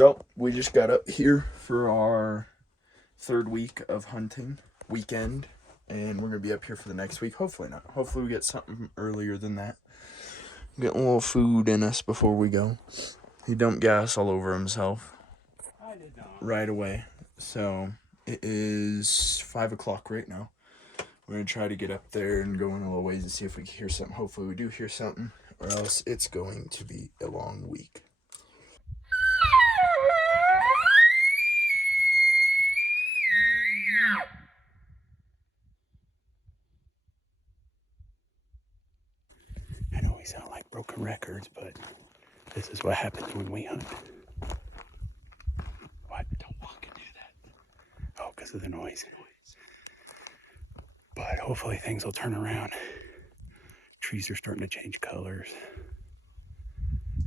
So we just got up here for our third week of hunting weekend, and we're gonna be up here for the next week. Hopefully not. Hopefully we get something earlier than that. Get a little food in us before we go. He dumped gas all over himself right away. So it is 5 o'clock right now. We're gonna try to get up there and go in a little ways and see if we can hear something. Hopefully we do hear something, or else it's going to be a long week. I know we sound like broken records, but this is what happens when we hunt. What? Don't walk and do that. Oh, because of the noise. But hopefully things will turn around. Trees are starting to change colors.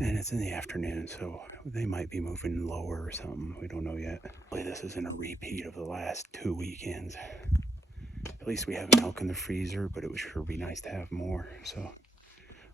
And it's in the afternoon, so they might be moving lower or something. We don't know yet. Hopefully this isn't a repeat of the last 2 weekends. At least we have an elk in the freezer, but it would sure be nice to have more. So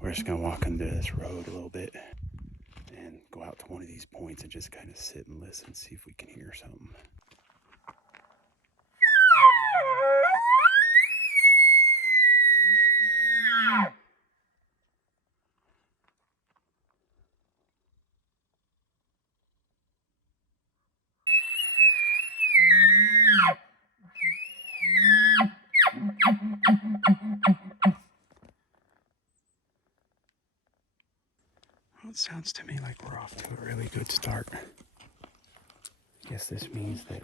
we're just gonna walk under this road a little bit and go out to one of these points and just kind of sit and listen, see if we can hear something. Well, it sounds to me like we're off to a really good start. I guess this means that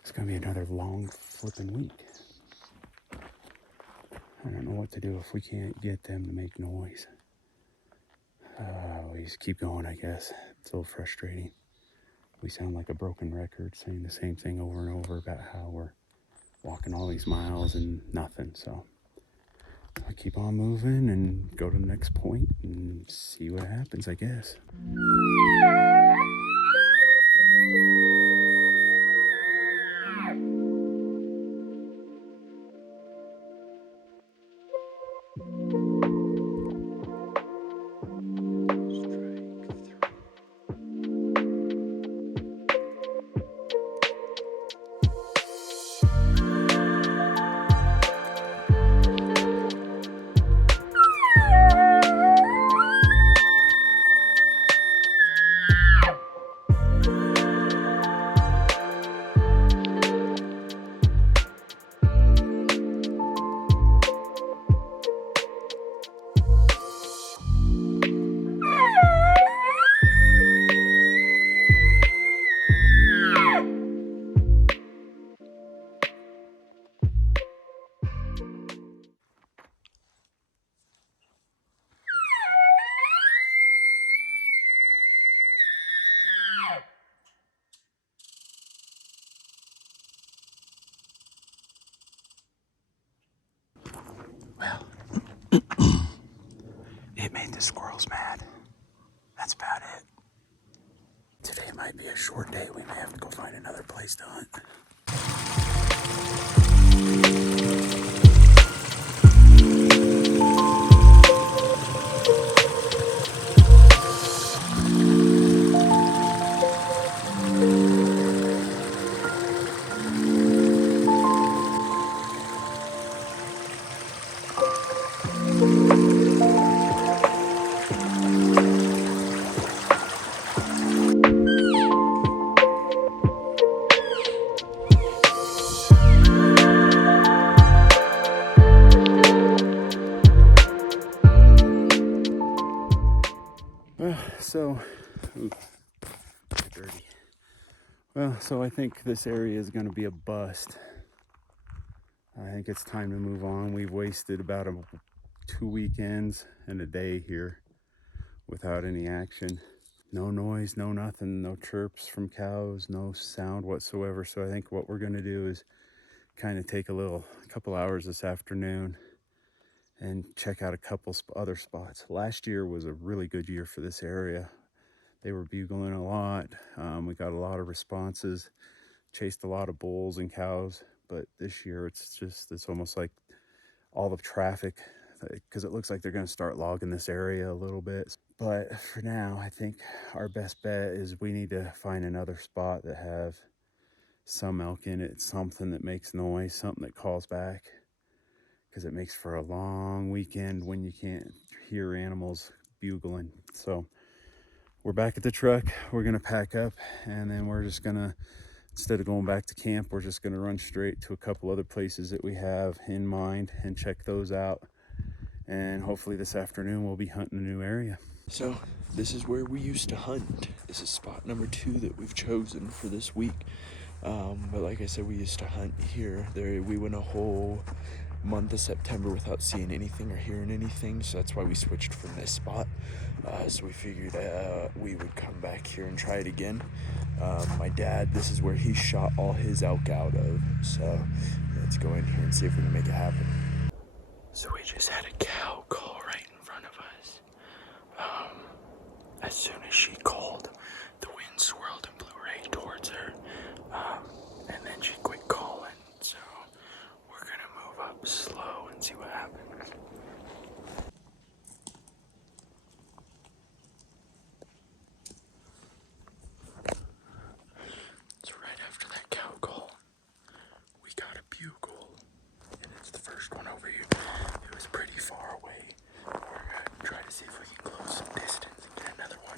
it's going to be another long flipping week. I don't know what to do if we can't get them to make noise. We just keep going, I guess. It's a little frustrating. We sound like a broken record saying the same thing over and over about how we're walking all these miles and nothing. So I keep on moving and go to the next point and see what happens, I guess. Well, it made the squirrels mad. That's about it. Today might be a short day. We may have to go find another place to hunt. Dirty. Well, so I think this area is going to be a bust. I think it's time to move on. We've wasted about 2 weekends and a day here without any action. No noise, no nothing, no chirps from cows, no sound whatsoever. So I think what we're going to do is kind of take a couple hours this afternoon and check out a couple other spots. Last year was a really good year for this area. They were bugling a lot. We got a lot of responses, chased a lot of bulls and cows. But this year it's almost like all the traffic, because it looks like they're going to start logging this area a little bit. But for now, I think our best bet is we need to find another spot that have some elk in it, something that makes noise, something that calls back, because it makes for a long weekend when you can't hear animals bugling. So we're back at the truck. We're gonna pack up, and then we're just gonna, instead of going back to camp, we're just gonna run straight to a couple other places that we have in mind and check those out. And hopefully this afternoon we'll be hunting a new area. So this is where we used to hunt. This is spot number 2 that we've chosen for this week. But like I said, we used to hunt here. We went a whole month of September without seeing anything or hearing anything, so that's why we switched from this spot. So we figured we would come back here and try it again. My dad, this is where he shot all his elk out of, so let's go in here and see if we can make it happen. So we just had a cow call right in front of us. As soon as she called, the wind swirled and blew right towards her, and then she quit calling. So we're gonna move up slow and see what happens. So right after that cow call, we got a bugle, and it's the first one over here. It was pretty far away. We're gonna try to see if we can close some distance and get another one.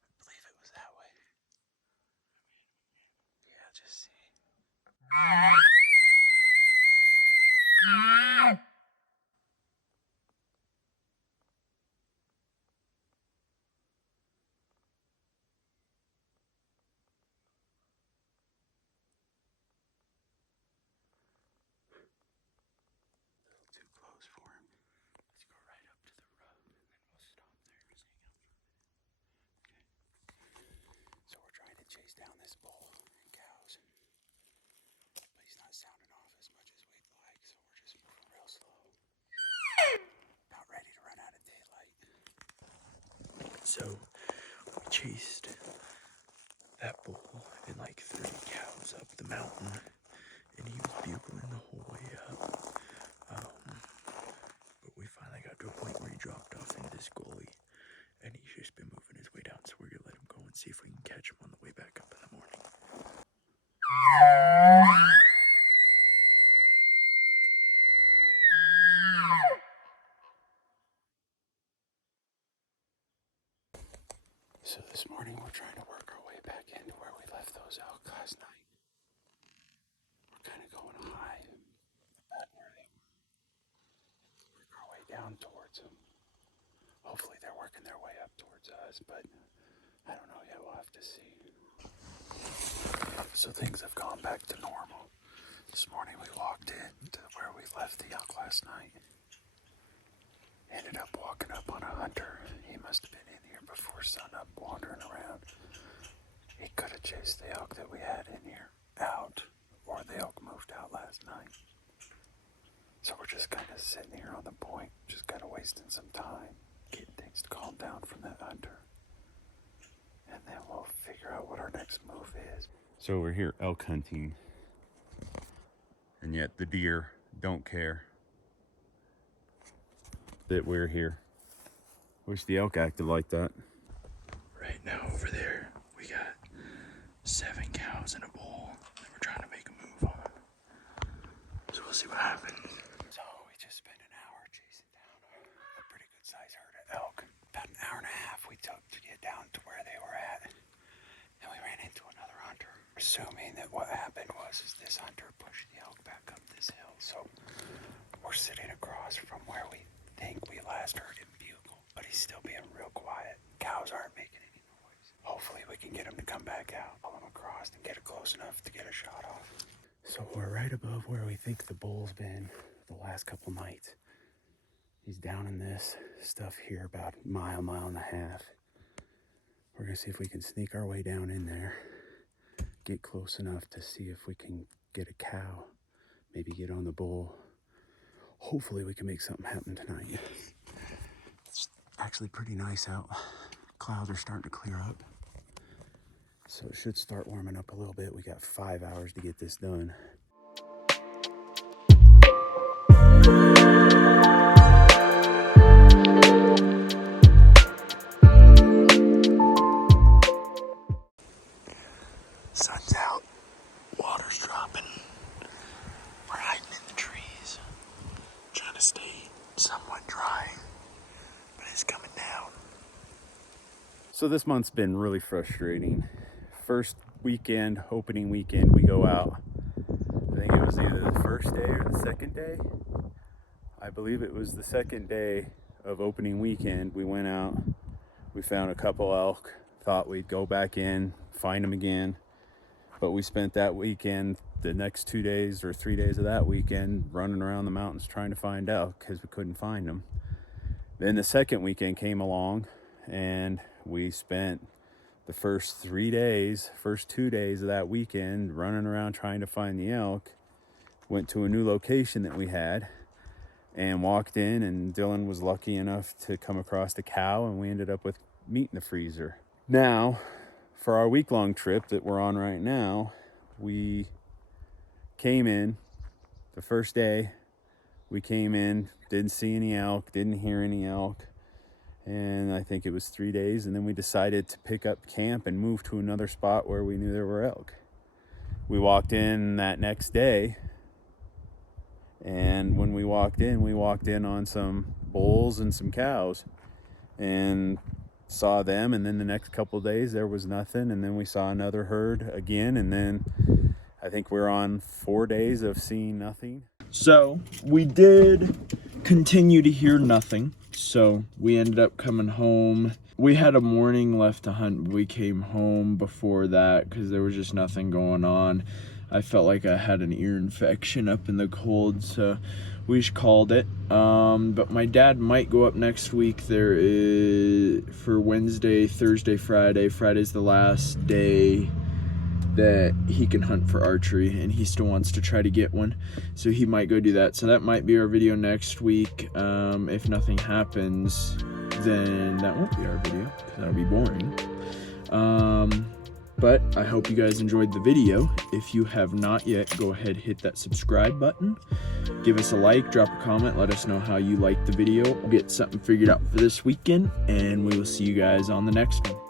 I believe it was that way. Yeah, just see. this bull and cows. But he's not sounding off as much as we'd like, so we're just moving real slow. Not ready to run out of daylight. So we chased that bull and like 3 cows up the mountain, and he was bugling the whole way up. But we finally got to a point where he dropped off into this gully, and he's just been moving his way down, so we're gonna let him go and see if we can catch him on the way back up in the morning. So this morning we're trying to work our way back into where we left those elk last night. We're kind of going high, about where they were. Work our way down towards them. Hopefully they're working their way up towards us, but I don't know yet. We'll have to see. So things have gone back to normal. This morning we walked into where we left the elk last night. Ended up walking up on a hunter. He must have been in here before sunup, wandering around. He could have chased the elk that we had in here out, or the elk moved out last night. So we're just kind of sitting here on the point, just kind of wasting some time, getting things to calm down from that hunter. And then we'll figure out what our next move is. So we're here elk hunting, and yet the deer don't care that we're here. Wish the elk acted like that. Right now over there, we got 7 cows and a bull that we're trying to make a move on. So we'll see what happens. So we just spent an hour chasing down a pretty good sized herd of elk. About an hour and a half we took to get down to where they were at. And we ran into another hunter. Assuming that what happened was this hunter pushed the elk back up this hill. So we're sitting across from where we think we last heard him bugle. But he's still being real quiet. Cows aren't making any noise. Hopefully we can get him to come back out. Pull him across and get it close enough to get a shot off. So we're right above where we think the bull's been the last couple nights. He's down in this stuff here about a mile and a half. We're gonna see if we can sneak our way down in there, get close enough to see if we can get a cow, maybe get on the bull. Hopefully we can make something happen tonight. It's actually pretty nice out. Clouds are starting to clear up. So it should start warming up a little bit. We got 5 hours to get this done. Sun's out, water's dropping. We're hiding in the trees, trying to stay somewhat dry, but it's coming down. So this month's been really frustrating. First weekend, opening weekend, we go out. I think it was either the first day or the second day. I believe it was the second day of opening weekend. We went out, we found a couple elk, thought we'd go back in, find them again. But we spent that weekend, the next 2 days or 3 days of that weekend, running around the mountains trying to find elk because we couldn't find them. Then the second weekend came along, and we spent the first 2 days of that weekend running around trying to find the elk. Went to a new location that we had and walked in, and Dylan was lucky enough to come across a cow, and we ended up with meat in the freezer. Now, for our week-long trip that we're on right now, we came in the first day. We came in, didn't see any elk, didn't hear any elk. And I think it was 3 days, and then we decided to pick up camp and move to another spot where we knew there were elk. We walked in that next day, and when we walked in on some bulls and some cows, and saw them. And then the next couple of days there was nothing, and then we saw another herd again, and then I think we're on 4 days of seeing nothing. So we did continue to hear nothing, so we ended up coming home. We had a morning left to hunt, but we came home before that because there was just nothing going on. I felt like I had an ear infection up in the cold, so we just called it. But my dad might go up next week. There is for Wednesday, Thursday, Friday. Friday's the last day that he can hunt for archery, and he still wants to try to get one, so he might go do that. So that might be our video next week. If nothing happens, then that won't be our video, because that'll be boring. But I hope you guys enjoyed the video. If you have not yet, go ahead, hit that subscribe button. Give us a like, drop a comment, let us know how you liked the video. We'll get something figured out for this weekend, and we will see you guys on the next one.